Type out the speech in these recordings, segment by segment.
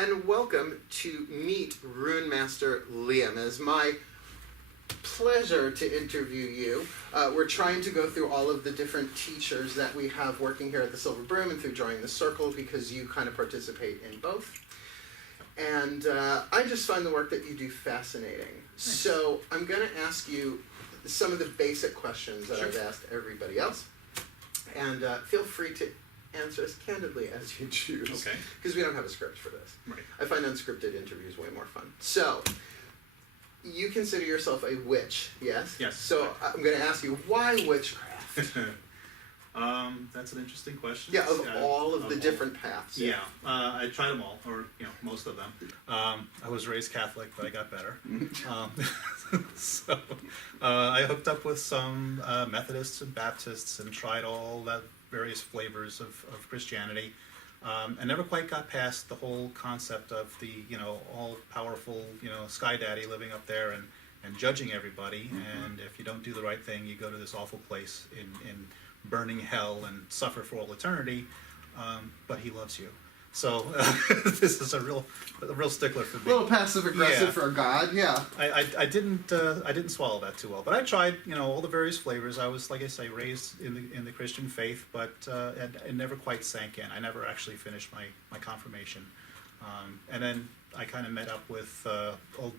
and welcome to Meet Runemaster Llium. It is my pleasure to interview you. We're trying to go through all of the different teachers that we have working here at the Silver Broom and through Drawing the Circle, because you kind of participate in both. And I just find the work that you do fascinating. Nice. So I'm going to ask you some of the basic questions that I've asked everybody else. And feel free to answer as candidly as you choose. Okay. Because we don't have a script for this. Right. I find unscripted interviews way more fun. So, you consider yourself a witch, yes? Yes. So, I'm going to ask you, why witchcraft? That's an interesting question. Yeah, of all of the different paths. Yeah, I tried them all, or most of them. I was raised Catholic, but I got better. So I hooked up with some Methodists and Baptists and tried all that various flavors of Christianity, and never quite got past the whole concept of the all-powerful sky daddy living up there and judging everybody. Mm-hmm. And if you don't do the right thing, you go to this awful place in burning hell and suffer for all eternity, but he loves you. So this is a real stickler for me. A little passive aggressive for a god, yeah. I didn't swallow that too well, but I tried all the various flavors. I was, like I say, raised in the Christian faith, but it never quite sank in. I never actually finished my confirmation, and then I kind of met up with all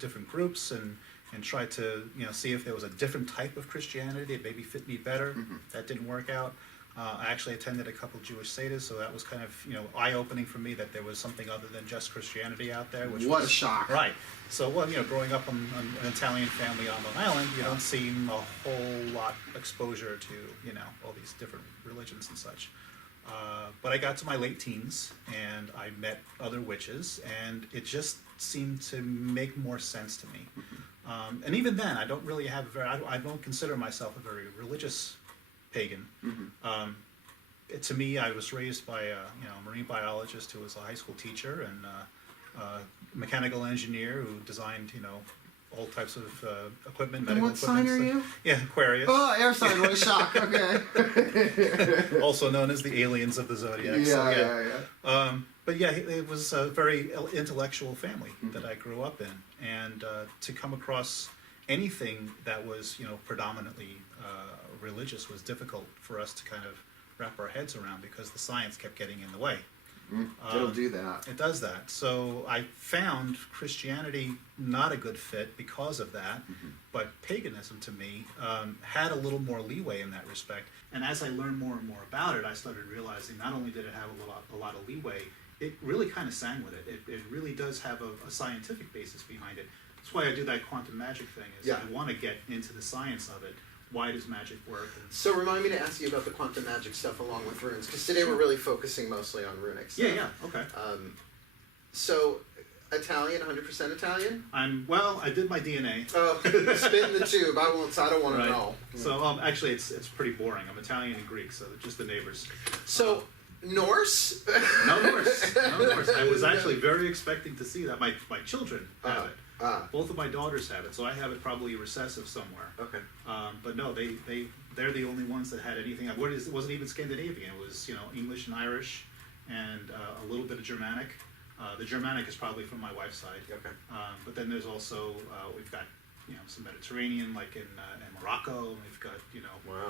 different groups and tried to see if there was a different type of Christianity that maybe fit me better. Mm-hmm. That didn't work out. I actually attended a couple of Jewish seders, so that was kind of eye-opening for me that there was something other than just Christianity out there. What a shock! Right. So, growing up in an Italian family on Long Island, you don't seem a whole lot exposure to all these different religions and such. But I got to my late teens and I met other witches, and it just seemed to make more sense to me. Mm-hmm. And even then, I don't really have I don't consider myself a very religious pagan. Mm-hmm. To me, I was raised by a marine biologist who was a high school teacher and a mechanical engineer who designed all types of equipment, medical equipment. And what sign are you? Yeah, Aquarius. Oh, air sign, what a shock, okay. Also known as the aliens of the zodiac. Yeah. But yeah, it was a very intellectual family that I grew up in, and to come across anything that was predominantly religious was difficult for us to kind of wrap our heads around because the science kept getting in the way. It'll do that. It does that. So I found Christianity not a good fit because of that, but paganism to me had a little more leeway in that respect. And as I learned more and more about it, I started realizing not only did it have a lot of leeway, it really kind of sang with it. It really does have a scientific basis behind it. That's why I do that quantum magic thing. I want to get into the science of it. Why does magic work? So remind me to ask you about the quantum magic stuff along with runes, because today we're really focusing mostly on runic stuff. Yeah, okay. So, Italian, 100% Italian? I did my DNA. Oh, spit in the tube. I don't want to know. So actually, it's pretty boring. I'm Italian and Greek, so just the neighbors. So. Norse? No Norse. I was actually very expecting to see that. My children have it. Both of my daughters have it, so I have it probably recessive somewhere. Okay. But no, they're the only ones that had anything. It wasn't even Scandinavian. It was English and Irish, and a little bit of Germanic. The Germanic is probably from my wife's side. Okay. But then there's also we've got some Mediterranean, like in Morocco, and we've got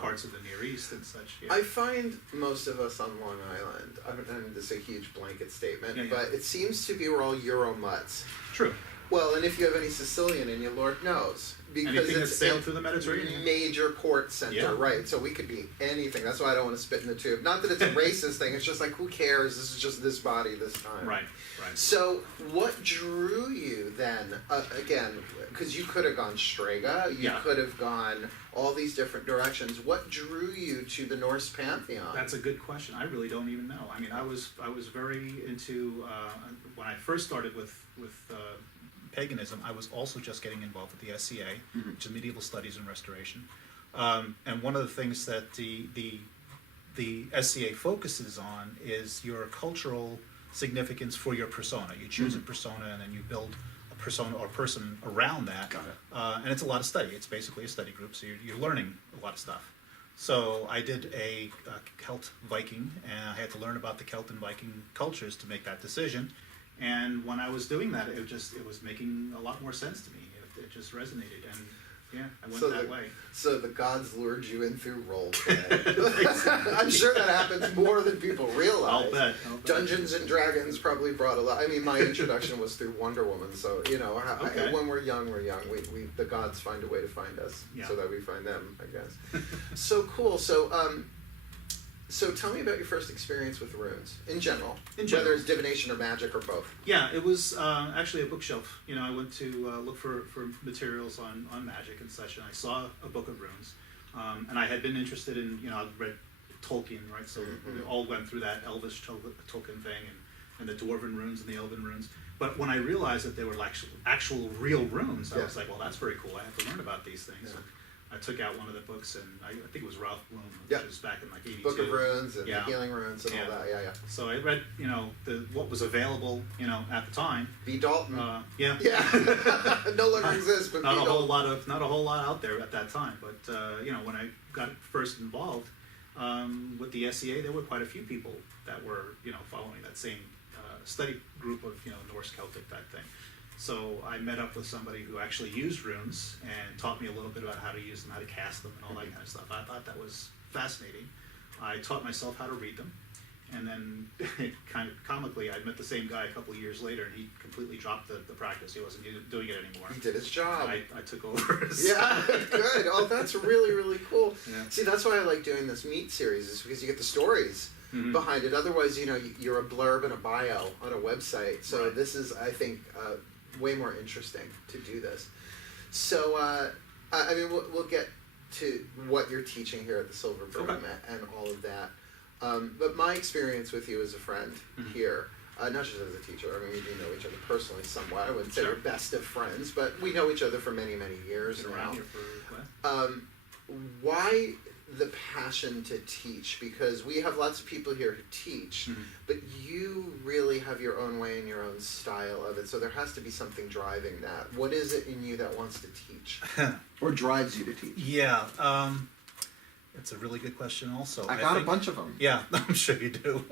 parts of the Near East and such. Yeah. I find most of us on Long Island, and this is a huge blanket statement, but it seems to be we're all Euro mutts. True. Well, and if you have any Sicilian in you, Lord knows. Because anything that's sailed through the Mediterranean. Major port center, right. So we could be anything. That's why I don't want to spit in the tube. Not that it's a racist thing. It's just like, who cares? This is just this body this time. Right. So what drew you then, again, because you could have gone Strega, you could have gone all these different directions. What drew you to the Norse pantheon? That's a good question. I really don't even know. I mean, I was very into, when I first started with paganism, I was also just getting involved with the SCA, which is Medieval Studies and Restoration. And one of the things that the SCA focuses on is your cultural significance for your persona. You choose a persona and then you build a persona or person around that. Got it. And it's a lot of study. It's basically a study group, so you're learning a lot of stuff. So I did a Celt Viking, and I had to learn about the Celt and Viking cultures to make that decision. And when I was doing that, it was making a lot more sense to me. It just resonated, and yeah, I went that way. So the gods lured you in through role play. I'm sure that happens more than people realize. I'll bet. Dungeons and Dragons probably brought a lot. I mean, my introduction was through Wonder Woman, so when we're young, we the gods find a way to find us, so that we find them, I guess. So cool. So tell me about your first experience with runes in general, whether it's divination or magic or both. Yeah, it was actually a bookshelf. I went to look for materials on magic and such, and I saw a book of runes. And I had been interested in, I'd read Tolkien, right? So we all went through that Elvish Tolkien thing and the Dwarven runes and the Elven runes. But when I realized that they were actual real runes, I was like, well, that's very cool. I have to learn about these things. Yeah. I took out one of the books, and I think it was Ralph Bloom, which was back in like '82. Book of Runes and the Healing Runes and all that. Yeah. So I read, what was available, at the time. B. Dalton. Yeah. No longer exists, but not a whole lot out there at that time. But when I got first involved with the SCA, there were quite a few people that were following that same study group of Norse Celtic type thing. So I met up with somebody who actually used runes and taught me a little bit about how to use them, how to cast them, and all that kind of stuff. I thought that was fascinating. I taught myself how to read them, and then kind of comically, I met the same guy a couple of years later, and he completely dropped the practice. He wasn't doing it anymore. He did his job. I took over. Yeah, good. Oh, that's really, really cool. Yeah. See, that's why I like doing this Meet series, is because you get the stories behind it. Otherwise, you're a blurb and a bio on a website. So this is, I think, way more interesting to do this. So, I mean, we'll get to what you're teaching here at the Silver Broom and all of that. But my experience with you as a friend here, not just as a teacher, I mean, we do know each other personally somewhat. I wouldn't say we're best of friends, but we know each other for many, many years now. Around here for why the passion to teach? Because we have lots of people here who teach, but you really have your own way and your own style of it, so there has to be something driving that. What is it in you that wants to teach? Or drives you to teach? Yeah, it's a really good question also. I got a bunch of them. Yeah, I'm sure you do.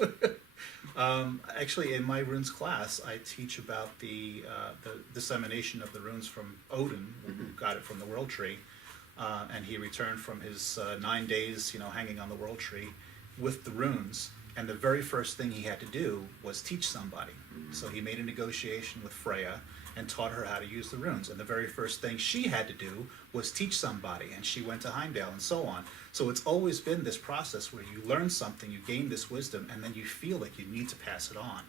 Actually, in my runes class, I teach about the dissemination of the runes from Odin, who got it from the World Tree. And he returned from his 9 days, hanging on the World Tree with the runes. And the very first thing he had to do was teach somebody. So he made a negotiation with Freya and taught her how to use the runes. And the very first thing she had to do was teach somebody. And she went to Heimdall and so on. So it's always been this process where you learn something, you gain this wisdom, and then you feel like you need to pass it on.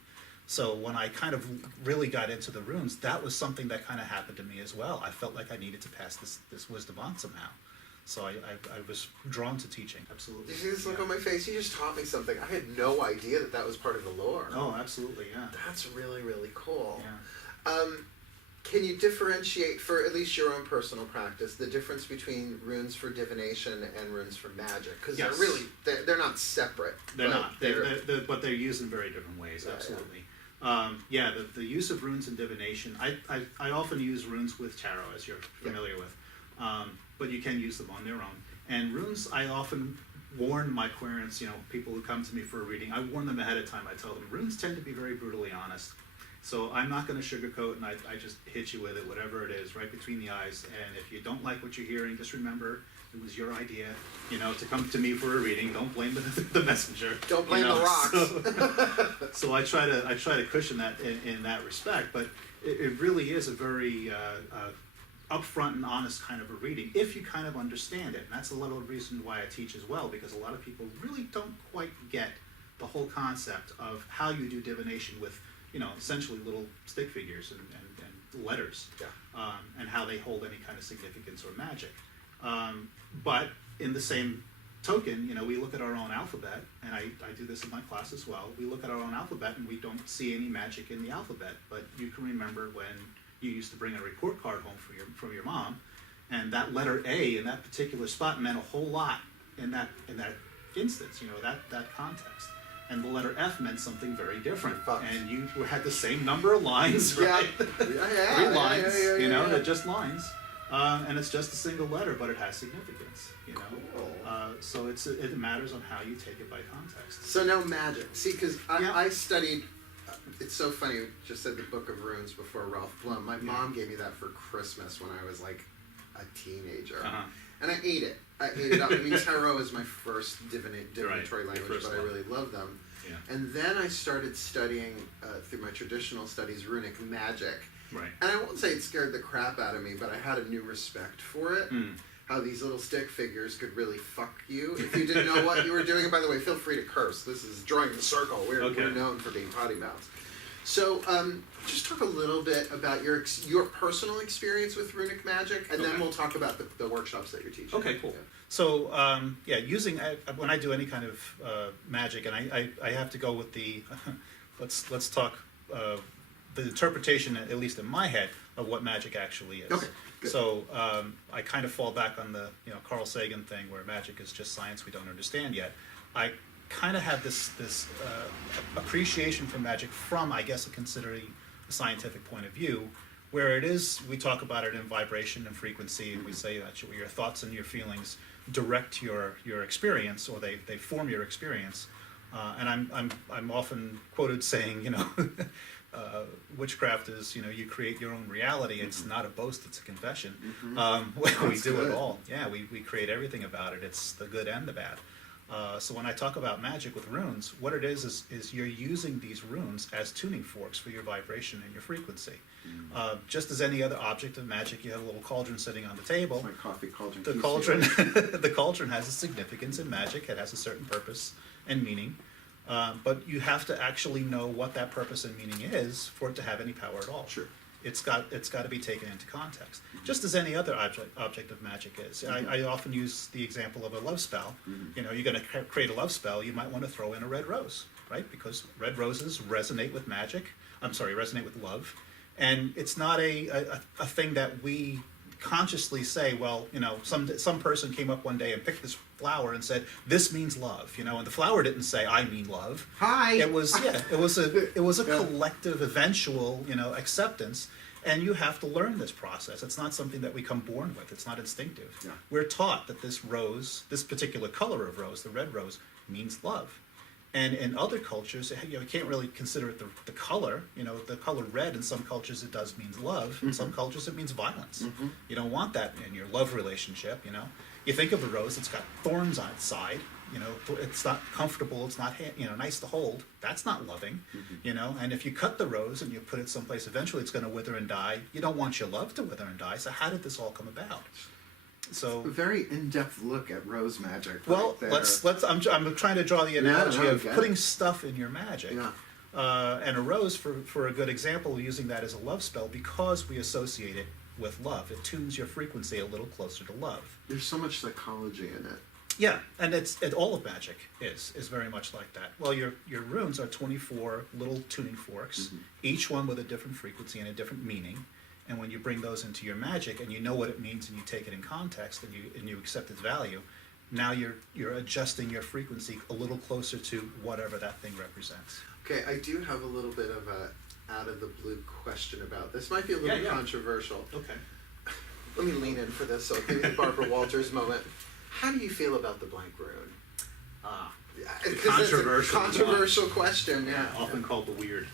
So when I kind of really got into the runes, that was something that kind of happened to me as well. I felt like I needed to pass this wisdom on somehow. So I was drawn to teaching, absolutely. Did you see this look on my face? You just taught me something. I had no idea that was part of the lore. Oh, absolutely, yeah. That's really, really cool. Yeah. Can you differentiate, for at least your own personal practice, the difference between runes for divination and runes for magic? Because they're not separate. They're not. But they're used in very different ways, absolutely. The use of runes in divination, I often use runes with tarot, as you're familiar with, but you can use them on their own. And runes, I often warn my querents, people who come to me for a reading, I warn them ahead of time. I tell them, runes tend to be very brutally honest. So I'm not going to sugarcoat, and I just hit you with it, whatever it is, right between the eyes. And if you don't like what you're hearing, just remember, it was your idea, to come to me for a reading. Don't blame the messenger. Don't blame the rocks. So I try to cushion that in that respect. But it really is a very upfront and honest kind of a reading, if you kind of understand it. And that's a lot of the reason why I teach as well, because a lot of people really don't quite get the whole concept of how you do divination with, essentially little stick figures and letters, and how they hold any kind of significance or magic. But in the same token, we look at our own alphabet, and I do this in my class as well. We look at our own alphabet, and we don't see any magic in the alphabet. But you can remember when you used to bring a report card home from your mom, and that letter A in that particular spot meant a whole lot in that instance. That context. And the letter F meant something very different. And you had the same number of lines, right? 3 lines, they're just lines. And it's just a single letter, but it has significance, Cool. So it matters on how you take it by context. So no magic. See, because I studied It's so funny, you just said the Book of Runes before Ralph Blum. My mom gave me that for Christmas when I was like a teenager. And I ate it. I ate it up. I mean, tarot is my first divinatory language, but I really love them. Yeah. And then I started studying, through my traditional studies, runic magic. Right. And I won't say it scared the crap out of me, but I had a new respect for it. How these little stick figures could really fuck you if you didn't know what you were doing. And by the way, feel free to curse. This is drawing the circle. We're known for being potty mouths. So, just talk a little bit about your personal experience with runic magic, and then we'll talk about the workshops that you're teaching. Okay, cool. So, using when I do any kind of magic, and I have to go with the let's talk the interpretation, at least in my head, of what magic actually is. Okay. Good. So I kind of fall back on the Carl Sagan thing, where magic is just science we don't understand yet. I kind of have this appreciation for magic from, I guess, considering a scientific point of view, where it is, we talk about it in vibration and frequency, and we say that your thoughts and your feelings direct your experience, or they form your experience. And I'm often quoted saying, witchcraft is, you create your own reality. It's not a boast, it's a confession. We do it all. Yeah, we create everything about it. It's the good and the bad. So when I talk about magic with runes, what it is you're using these runes as tuning forks for your vibration and your frequency. Just as any other object of magic, you have a little cauldron sitting on the table. It's my coffee cauldron. The cauldron has a significance in magic. It has a certain purpose and meaning. But you have to actually know what that purpose and meaning is for it to have any power at all. Sure. It's got to be taken into context, just as any other object of magic is. I often use the example of a love spell. You're going to create a love spell. You might want to throw in a red rose, right? Because red roses resonate with magic. Resonate with love, and it's not a thing that we consciously say, well, some person came up one day and picked this flower and said, this means love, and the flower didn't say, I mean love. Hi. It was a collective eventual, acceptance, and you have to learn this process. It's not something that we come born with. It's not instinctive. Yeah. We're taught that this rose, this particular color of rose, the red rose, means love. And in other cultures, you can't really consider it the color. The color red in some cultures it does means love. In some cultures it means violence. You don't want that in your love relationship. You think of a rose; it's got thorns on its side. It's not comfortable. It's not nice to hold. That's not loving. And if you cut the rose and you put it someplace, eventually it's going to wither and die. You don't want your love to wither and die. So how did this all come about? So a very in-depth look at rose magic. Well, right let's. I'm trying to draw the analogy of putting it. stuff in your magic. And a rose, for a good example, using that as a love spell, because we associate it with love. It tunes your frequency a little closer to love. There's so much psychology in it. Yeah, and all of magic is very much like that. Well, your runes are 24 little tuning forks, each one with a different frequency and a different meaning. And when you bring those into your magic and you know what it means and you take it in context and you accept its value, now you're adjusting your frequency a little closer to whatever that thing represents. Okay, I do have a little bit of a out of the blue question about this. Might be a little controversial. Okay. Let me lean in for this. So give me the Barbara Walters moment. How do you feel about the blank rune? Controversial question. Yeah. Often called the weird.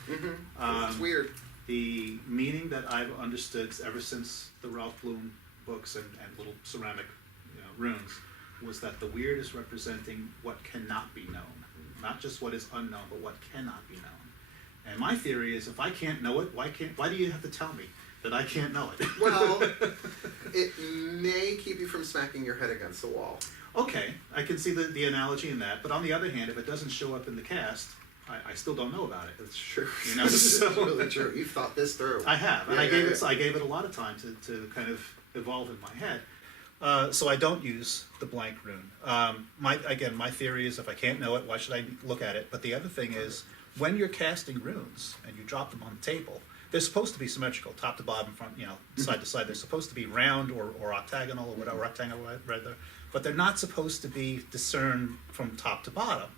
It's weird. The meaning that I've understood ever since the Ralph Blum books and little ceramic runes was that the weird is representing what cannot be known. Not just what is unknown, but what cannot be known. And my theory is, if I can't know it, why do you have to tell me that I can't know it? Well, it may keep you from smacking your head against the wall. Okay, I can see the analogy in that. But on the other hand, if it doesn't show up in the cast, I still don't know about it. That's true. So, it's really true. You've thought this through. I have, and I gave it a lot of time to kind of evolve in my head. So I don't use the blank rune. My theory is, if I can't know it, why should I look at it? But the other thing is, when you're casting runes and you drop them on the table, they're supposed to be symmetrical, top to bottom, front, side to side. They're supposed to be round or octagonal or whatever, rectangle rather. But they're not supposed to be discerned from top to bottom.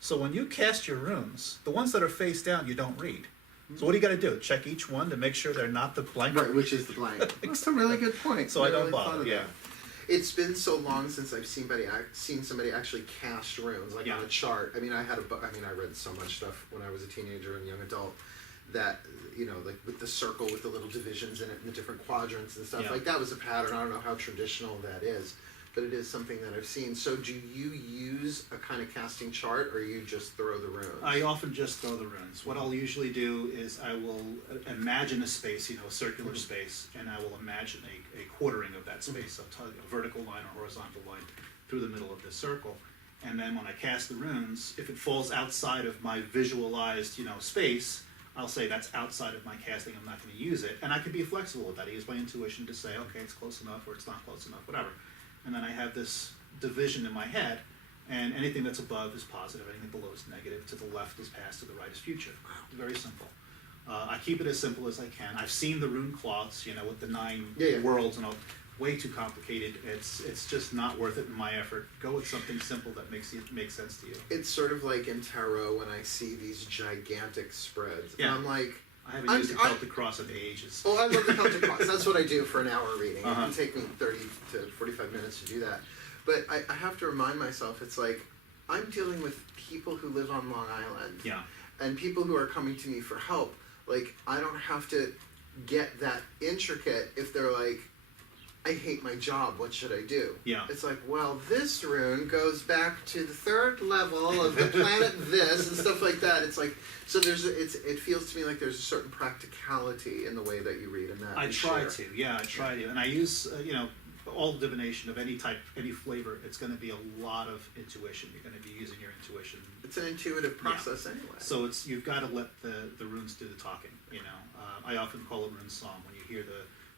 So when you cast your runes, the ones that are face down, you don't read. So what do you got to do? Check each one to make sure they're not the blank. Right, which is the blank. That's a really good point. So I don't bother. Yeah. It's been so long since I've seen somebody actually cast runes, like Yeah. on a chart. I mean, I read so much stuff when I was a teenager and young adult that, you know, like with the circle with the little divisions in it and the different quadrants and stuff. Yeah. Like that was a pattern. I don't know how traditional that is, but it is something that I've seen. So do you use a kind of casting chart, or you just throw the runes? I often just throw the runes. What I'll usually do is I will imagine a space, you know, a circular space, and I will imagine a quartering of that space, a vertical line or horizontal line through the middle of this circle. And then when I cast the runes, if it falls outside of my visualized, you know, space, I'll say that's outside of my casting, I'm not going to use it. And I can be flexible with that. I use my intuition to say, okay, it's close enough or it's not close enough, whatever. And then I have this division in my head, and anything that's above is positive, anything below is negative, to the left is past, to the right is future. Very simple. I keep it as simple as I can. I've seen the rune cloths, you know, with the 9 worlds, and all, way too complicated. It's just not worth it in my effort. Go with something simple that makes sense to you. It's sort of like in tarot when I see these gigantic spreads. Yeah. And I'm like, I haven't used the Celtic Cross in ages. oh, I love the Celtic Cross. That's what I do for an hour reading. It Uh-huh. can take me 30 to 45 minutes to do that. But I have to remind myself, it's like, I'm dealing with people who live on Long Island. Yeah. And people who are coming to me for help. Like, I don't have to get that intricate if they're like, I hate my job, what should I do? Yeah. It's like, well, this rune goes back to the 3rd level of the planet this and stuff like that. It's like, so it feels to me like there's a certain practicality in the way that you read in that. I try to. And I use, you know, all divination of any type, any flavor, it's going to be a lot of intuition. You're going to be using your intuition. It's an intuitive process anyway. So you've got to let the runes do the talking, you know. I often call it rune song. When you hear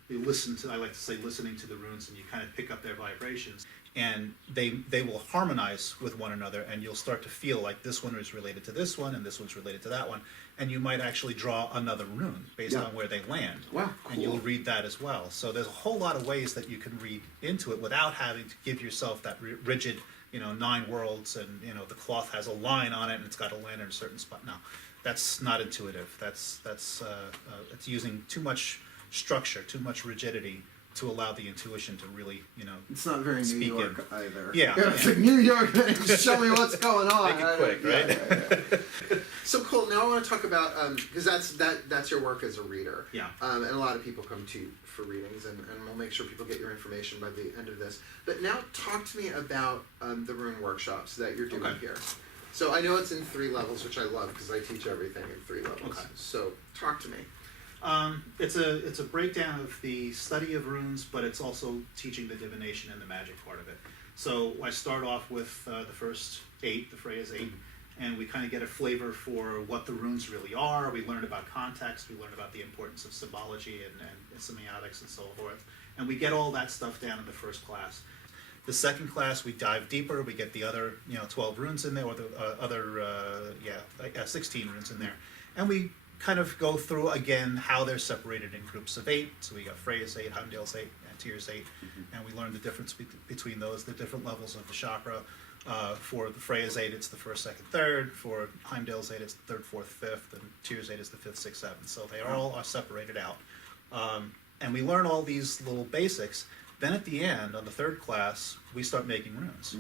I like to say listening to the runes, and you kind of pick up their vibrations, and they will harmonize with one another, and you'll start to feel like this one is related to this one, and this one's related to that one, and you might actually draw another rune based on where they land. Wow, cool. And you'll read that as well. So there's a whole lot of ways that you can read into it without having to give yourself that rigid, you know, 9 worlds, and, you know, the cloth has a line on it and it's got to land in a certain spot. No, that's not intuitive. That's it's using too much structure, too much rigidity to allow the intuition to really, you know, it's not very New speak York either. Yeah. It's like New York, just show me what's going on. Make it quick, right? Yeah. So Cole, now I want to talk about because that's your work as a reader. Yeah. And a lot of people come to you for readings, and we'll make sure people get your information by the end of this. But now talk to me about the Rune Workshops that you're doing here. So I know it's in 3 levels, which I love because I teach everything in 3 levels. Okay. So talk to me. It's a breakdown of the study of runes, but it's also teaching the divination and the magic part of it. So I start off with the first 8, the phrase 8, and we kind of get a flavor for what the runes really are. We learn about context, we learn about the importance of symbology and semiotics and so forth, and we get all that stuff down in the first class. The second class, we dive deeper. We get the other, 12 runes in there, or the other, 16 runes in there, and we kind of go through again how they're separated in groups of 8. So we got Freya's 8, Heimdall's 8, and Tyr's 8, and we learn the difference between those, the different levels of the chakra. For the Freya's 8, it's the 1st, 2nd, 3rd. For Heimdall's 8, it's the 3rd, 4th, 5th, and Tyr's 8 is the 5th, 6th, 7th. So they all are separated out, and we learn all these little basics. Then at the end, on the 3rd class, we start making runes.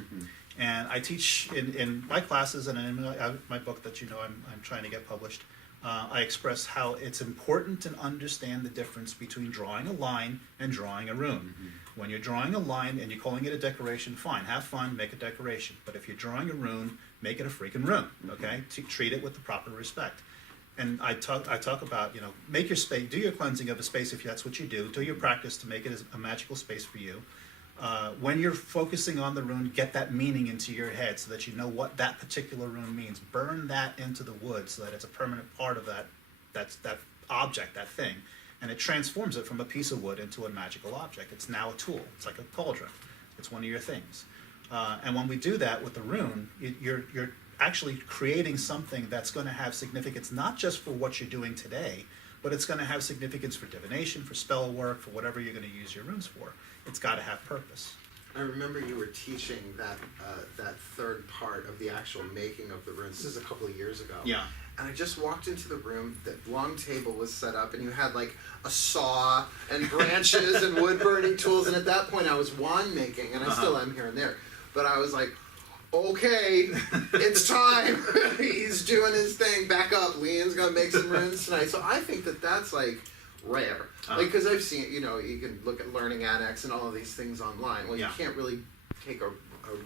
And I teach in my classes and in my book that I'm trying to get published. I express how it's important to understand the difference between drawing a line and drawing a rune. When you're drawing a line and you're calling it a decoration, fine, have fun, make a decoration. But if you're drawing a rune, make it a freaking rune, okay? Treat it with the proper respect. And I talk about, make your space, do your cleansing of a space if that's what you do your practice to make it a magical space for you. When you're focusing on the rune, get that meaning into your head so that you know what that particular rune means. Burn that into the wood so that it's a permanent part of that object, that thing. And it transforms it from a piece of wood into a magical object. It's now a tool. It's like a cauldron. It's one of your things. And when we do that with the rune, you're actually creating something that's going to have significance not just for what you're doing today, but it's going to have significance for divination, for spell work, for whatever you're going to use your runes for. It's got to have purpose. I remember you were teaching that third part of the actual making of the runes. This is a couple of years ago. Yeah. And I just walked into the room, the long table was set up, and you had like a saw and branches and wood burning tools, and at that point I was wand making, and I still am here and there. But I was like, okay, it's time. He's doing his thing. Back up. Lyon's gonna make some runes tonight. So I think that that's like rare. Like, because I've seen, you know, you can look at Learning Annex and all of these things online. Well, you can't really take a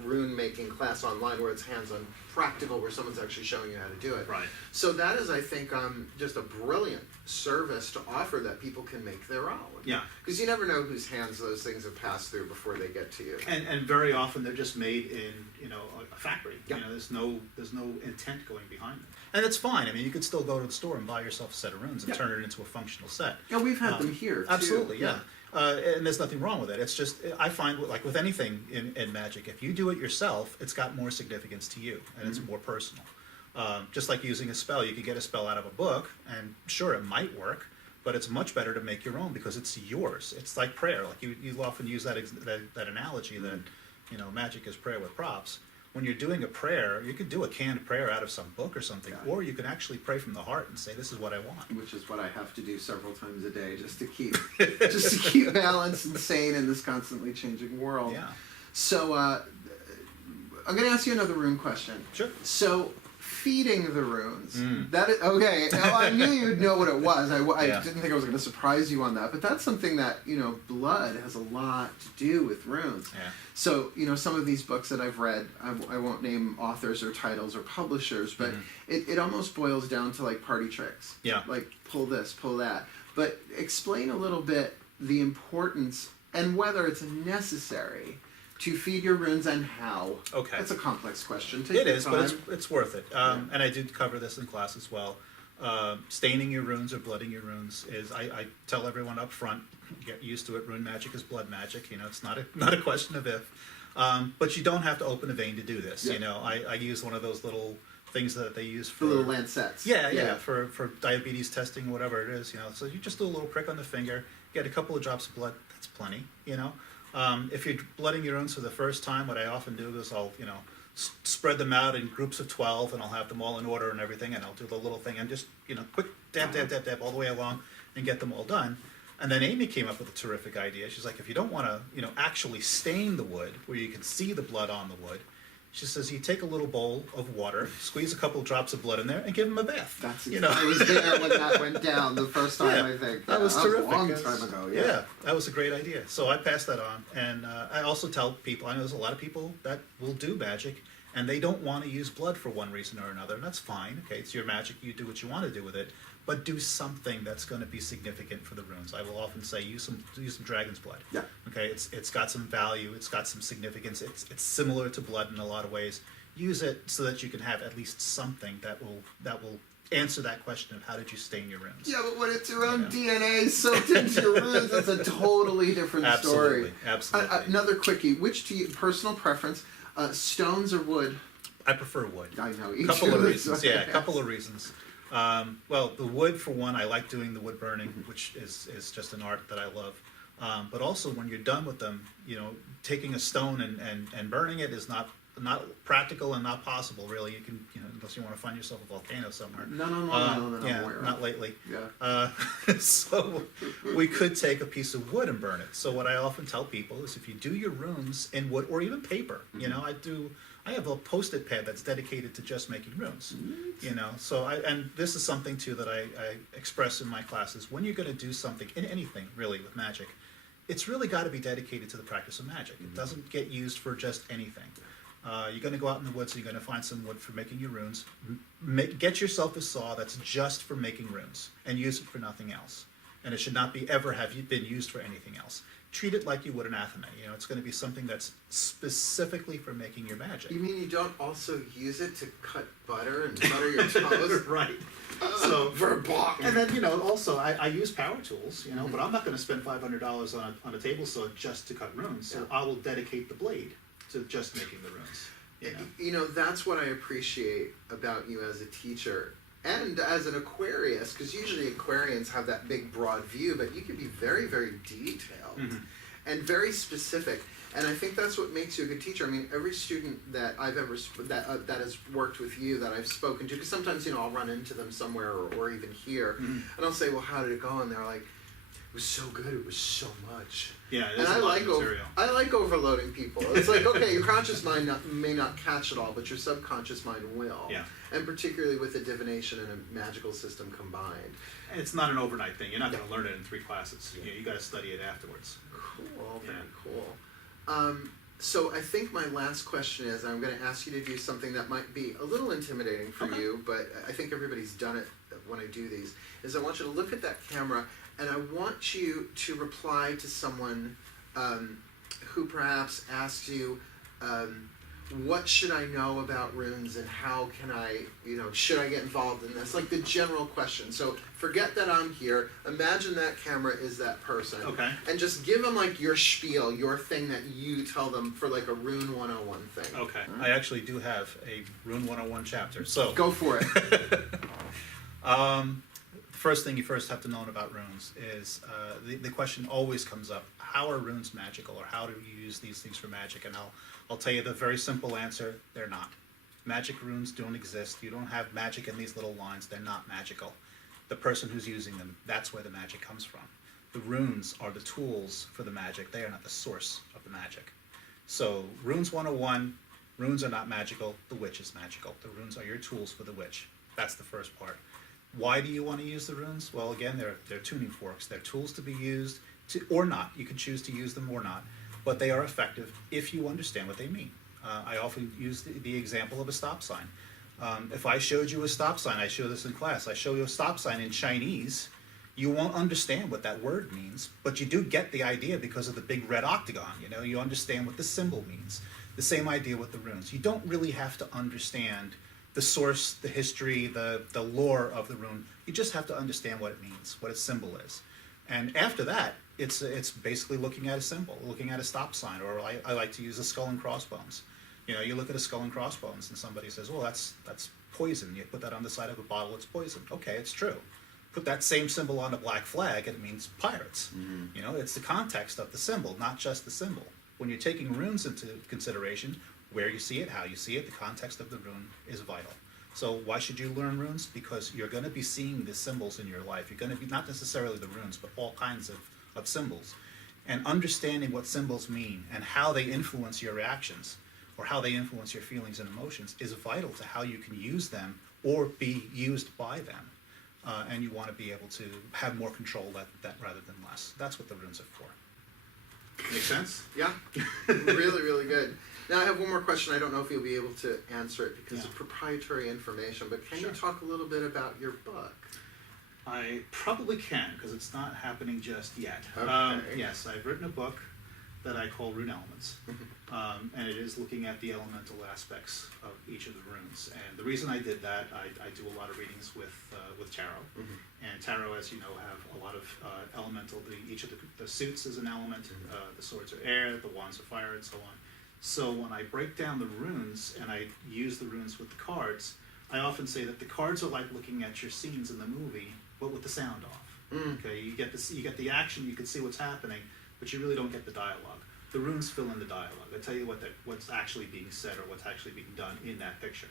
rune making class online where it's hands-on practical, where someone's actually showing you how to do it. Right. So that is, I think, just a brilliant service to offer that people can make their own. Yeah. Because you never know whose hands those things have passed through before they get to you. And very often they're just made in, you know, a factory. Yeah. You know, there's no intent going behind them. And it's fine. I mean, you could still go to the store and buy yourself a set of runes and turn it into a functional set. Yeah, we've had them here, too. Absolutely, yeah. And there's nothing wrong with it. It's just, I find, like with anything in magic, if you do it yourself, it's got more significance to you, and it's more personal. Just like using a spell, you could get a spell out of a book, and sure, it might work, but it's much better to make your own because it's yours. It's like prayer. Like you often use that analogy that, you know, magic is prayer with props. When you're doing a prayer, you could do a canned prayer out of some book or something, or you can actually pray from the heart and say, "This is what I want." Which is what I have to do several times a day, just to keep balance and sane in this constantly changing world. Yeah. So I'm going to ask you another rune question. Sure. So feeding the runes. That is, okay. Now, I knew you'd know what it was. I didn't think I was going to surprise you on that, but that's something that, you know, blood has a lot to do with runes. Yeah. So, you know, some of these books that I've read, I won't name authors or titles or publishers, but it almost boils down to like party tricks. Yeah. Like pull this, pull that. But explain a little bit the importance and whether it's necessary to feed your runes and how. Okay. That's a complex question. It is, but it's worth it. And I do cover this in class as well. Staining your runes or blooding your runes is, I tell everyone up front, get used to it. Rune magic is blood magic. You know, it's not a question of if. But you don't have to open a vein to do this. Yeah. You know, I use one of those little things that they use for... The little lancets. Yeah, for diabetes testing, whatever it is, you know. So you just do a little prick on the finger, get a couple of drops of blood, that's plenty, you know. If you're blooding your runes for the first time, what I often do is I'll, you know, spread them out in groups of 12, and I'll have them all in order and everything, and I'll do the little thing and just, you know, quick dab, dab, dab, dab all the way along and get them all done. And then Amy came up with a terrific idea. She's like, if you don't want to, you know, actually stain the wood where you can see the blood on the wood, she says, you take a little bowl of water, squeeze a couple drops of blood in there, and give them a bath. That's you know. I was there when that went down the first time, I think. That was terrific. A long time ago, yeah. That was a great idea. So I passed that on. And I also tell people, I know there's a lot of people that will do magic, and they don't want to use blood for one reason or another, and that's fine. Okay, it's your magic. You do what you want to do with it. But do something that's going to be significant for the runes. I will often say use some dragon's blood. Yeah. Okay, it's got some value. It's got some significance. It's similar to blood in a lot of ways. Use it so that you can have at least something that will answer that question of how did you stain your runes. Yeah, but when it's your own DNA soaked into your runes, it's a totally different story. Absolutely. Another quickie. Which to you, personal preference, stones or wood? I prefer wood. I know. A couple of reasons. Yeah, a couple of reasons. Well, the wood, for one, I like doing the wood burning, which is just an art that I love. But also, when you're done with them, you know, taking a stone and burning it is not practical and not possible, really. You can, you know, unless you want to find yourself a volcano somewhere. No. Yeah, not lately. Yeah. So we could take a piece of wood and burn it. So what I often tell people is if you do your runes in wood or even paper, you know, I have a Post-it pad that's dedicated to just making runes, you know. So and this is something too that I express in my classes. When you're going to do something in anything really with magic, it's really got to be dedicated to the practice of magic. It doesn't get used for just anything. You're going to go out in the woods and you're going to find some wood for making your runes. Get yourself a saw that's just for making runes and use it for nothing else. And it should not ever have been used for anything else. Treat it like you would an athame. You know, it's going to be something that's specifically for making your magic. You mean you don't also use it to cut butter and butter your toast? Right. So and then, you know, also I use power tools, you know, but I'm not going to spend $500 on a table saw just to cut runes. So I will dedicate the blade to just making the runes. You know, that's what I appreciate about you as a teacher and as an Aquarius, because usually Aquarians have that big broad view, but you can be very, very detailed. and very specific. And I think that's what makes you a good teacher. I mean, every student that I've ever that has worked with you, that I've spoken to, because sometimes, you know, I'll run into them somewhere or even here, and I'll say, well, how did it go? And they're like, it was so good, it was so much. Yeah, and I like overloading people. It's like, okay, your conscious mind may not catch it all, but your subconscious mind will. Yeah. And particularly with a divination and a magical system combined. It's not an overnight thing. You're not going to learn it in 3 classes. Yeah. You got to study it afterwards. Cool, very cool. So I think my last question is, I'm going to ask you to do something that might be a little intimidating for you, but I think everybody's done it when I do these, is I want you to look at that camera and I want you to reply to someone who perhaps asks you, what should I know about runes and how can I, you know, should I get involved in this? Like the general question. So forget that I'm here. Imagine that camera is that person. Okay. And just give them like your spiel, your thing that you tell them for like a Rune 101 thing. Okay. I actually do have a Rune 101 chapter. So go for it. First thing you first have to know about runes is the question always comes up: how are runes magical, or how do you use these things for magic? And I'll tell you the very simple answer: they're not. Magic runes don't exist. You don't have magic in these little lines. They're not magical. The person who's using them, that's where the magic comes from. The runes are the tools for the magic. They are not the source of the magic. So Runes 101, runes are not magical. The witch is magical. The runes are your tools for the witch. That's the first part. Why do you want to use the runes? Well, again, they're tuning forks. They're tools to be used or not. You can choose to use them or not, but they are effective if you understand what they mean. I often use the example of a stop sign. If I showed you a stop sign, I show this in class, I show you a stop sign in Chinese, you won't understand what that word means, but you do get the idea because of the big red octagon. You know, you understand what the symbol means. The same idea with the runes. You don't really have to understand the source, the history, the lore of the rune. You just have to understand what it means, what its symbol is. And after that, it's basically looking at a symbol, looking at a stop sign, or I like to use a skull and crossbones. You know, you look at a skull and crossbones and somebody says, well, that's poison. You put that on the side of a bottle, it's poison. Okay, it's true. Put that same symbol on a black flag and it means pirates. Mm-hmm. You know, it's the context of the symbol, not just the symbol. When you're taking runes into consideration, where you see it, how you see it, the context of the rune is vital. So why should you learn runes? Because you're going to be seeing the symbols in your life. You're going to be, not necessarily the runes, but all kinds of symbols. And understanding what symbols mean and how they influence your reactions or how they influence your feelings and emotions is vital to how you can use them or be used by them. And you want to be able to have more control that rather than less. That's what the runes are for. Make sense? Yeah, really, really good. Now I have one more question. I don't know if you'll be able to answer it because it's proprietary information, but can you talk a little bit about your book? I probably can, because it's not happening just yet. Okay. Yes, I've written a book that I call Rune Elements, and it is looking at the elemental aspects of each of the runes. And the reason I did that, I do a lot of readings with tarot, and tarot, as you know, have a lot of elemental. Each of the suits is an element. The swords are air, the wands are fire, and so on. So when I break down the runes and I use the runes with the cards, I often say that the cards are like looking at your scenes in the movie, but with the sound off. Okay, you get the action, you can see what's happening, but you really don't get the dialogue. The runes fill in the dialogue. They tell you what's actually being said or what's actually being done in that picture.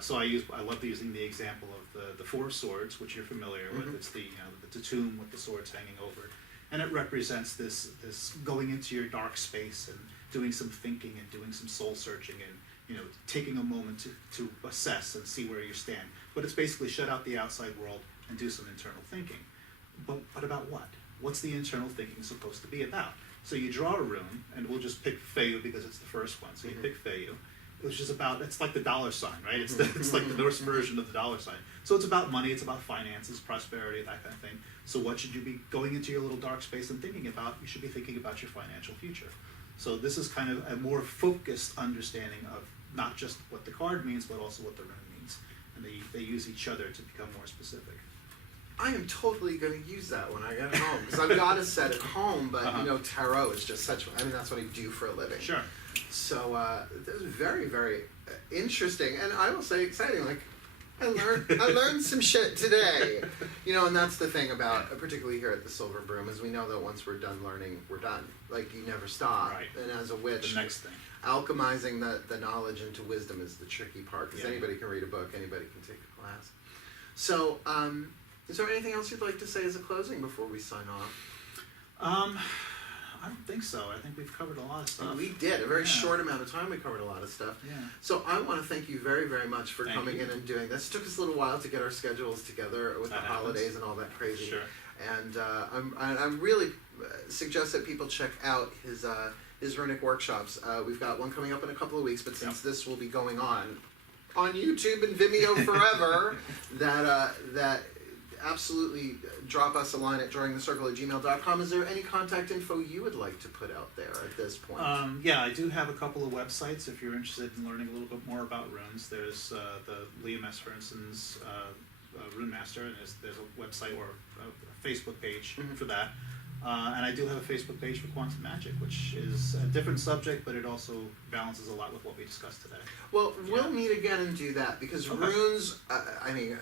So I love using the example of the four swords, which you're familiar with. It's the tomb with the swords hanging over it, and it represents this going into your dark space and doing some thinking and doing some soul searching and taking a moment to assess and see where you stand. But it's basically shut out the outside world and do some internal thinking. But about what? What's the internal thinking supposed to be about? So you draw a rune, and we'll just pick Feyu because it's the first one. So you pick Feyu, which is it's like the dollar sign, right? It's like the Norse version of the dollar sign. So it's about money, it's about finances, prosperity, that kind of thing. So what should you be going into your little dark space and thinking about? You should be thinking about your financial future. So this is kind of a more focused understanding of not just what the card means, but also what the rune means. And they use each other to become more specific. I am totally going to use that when I get home, because I've got a set at home, but tarot is just that's what I do for a living. Sure. So this is very, very interesting, and I will say exciting. Like, I learned some shit today. You know, and that's the thing about, particularly here at the Silver Broom, is we know that once we're done learning, we're done. Like, you never stop. Right. And as a witch, The next thing. alchemizing the knowledge into wisdom is the tricky part, because Yeah. anybody can read a book, anybody can take a class. So, is there anything else you'd like to say as a closing before we sign off? I don't think so. I think we've covered a lot of stuff. We did. A very Yeah. short amount of time, we covered a lot of stuff. Yeah. So I want to thank you very, very much for Thank coming you. in and doing this. It took us a little while to get our schedules together with That the happens. holidays and all that crazy. Sure. And I'm really suggest that people check out his Runic Workshops. We've got one coming up in a couple of weeks, but since this will be going on YouTube and Vimeo forever, that absolutely drop us a line at drawingthecircle@gmail.com. Is there any contact info you would like to put out there at this point? Yeah, I do have a couple of websites if you're interested in learning a little bit more about runes. There's the Lyons, for instance, Runemaster, and there's a website or a Facebook page for that. And I do have a Facebook page for quantum magic, which is a different subject, but it also balances a lot with what we discussed today. Well, we'll meet again and do that, because runes, I mean,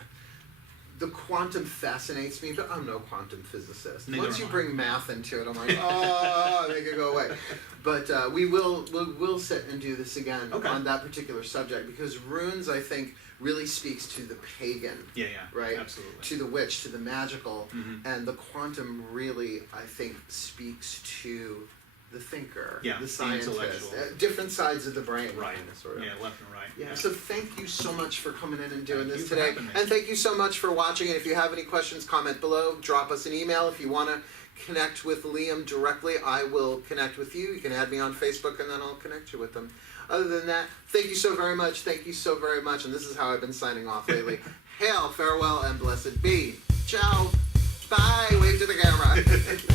the quantum fascinates me, but I'm no quantum physicist. Neither Once am you I. bring math into it, I'm like, oh, make it go away. But we'll sit and do this again on that particular subject, because runes, I think, really speaks to the pagan. Yeah, right? absolutely. To the witch, to the magical, Mhm. and the quantum really, I think, speaks to the thinker, Yeah, the the scientist, intellectual. Different sides of the brain, Right. kind of, sort of. Yeah, left and right. Yeah, so thank you so much for coming in and doing Thank this you for today. having me. And thank you so much for watching. And if you have any questions, comment below. Drop us an email. If you want to connect with Liam directly, I will connect with you. You can add me on Facebook, and then I'll connect you with them. Other than that, thank you so very much. Thank you so very much. And this is how I've been signing off lately. Hail, farewell, and blessed be. Ciao. Bye. Wave to the camera.